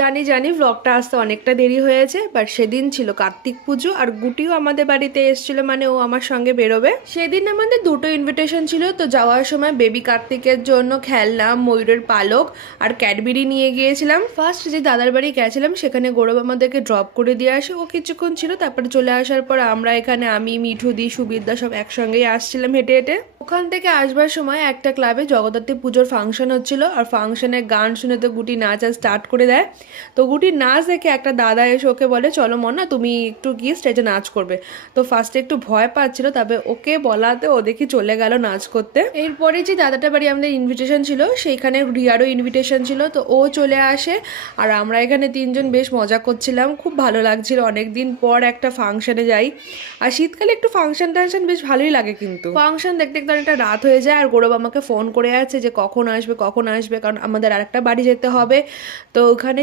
জানি জানি ব্লগটা আসতে অনেকটা দেরি হয়েছে, বাট সেদিন ছিল কার্তিক পুজো আর গুটিও আমাদের বাড়িতে এসেছিল, মানে ও আমার সঙ্গে বেরোবে। সেদিন আমাদের দুটো ইনভিটেশন ছিল, তো যাওয়ার সময় বেবি কার্তিকের জন্য খেলনা, ময়ূরের পালক আর ক্যাডবেরি নিয়ে গিয়েছিলাম। ফার্স্ট যে দাদার বাড়ি গেছিলাম সেখানে গৌরব আমাদেরকে ড্রপ করে দিয়ে আসে, ও কিছুক্ষণ ছিল, তারপরে চলে আসার পর আমরা এখানে আমি, মিঠু দি, সুবিদ্যা সব একসঙ্গেই আসছিলাম হেঁটে হেঁটে। ওখান থেকে আসবার সময় একটা ক্লাবে জগদ্ধাত্রী পুজোর ফাংশন হচ্ছিল, আর ফাংশনের গান শুনে তো গুটি নাচা স্টার্ট করে দেয়। তো গুটির নাচ দেখে একটা দাদা এসে ওকে বলে, চলো মনা তুমি একটু গিয়ে স্টেজে নাচ করবে। তো ফার্স্টে একটু ভয় পাচ্ছিল, তবে ওকে বলাতে ও দেখি চলে গেল নাচ করতে। এরপরে যে দাদাটা বাড়ি আমাদের ইনভিটেশন ছিল সেইখানে রিয়ারও ইনভিটেশন ছিল, তো ও চলে আসে আর আমরা এখানে তিনজন বেশ মজা করছিলাম, খুব ভালো লাগছিল। অনেকদিন পর একটা ফাংশনে যাই, আর শীতকালে একটু ফাংশন টাংশন বেশ ভালোই লাগে। কিন্তু ফাংশন দেখতে দেখতে অনেকটা রাত হয়ে যায়, আর গৌরব আমাকে ফোন করে আছে যে কখন আসবে কখন আসবে, কারণ আমাদের আরেকটা বাড়ি যেতে হবে। তো ওখানে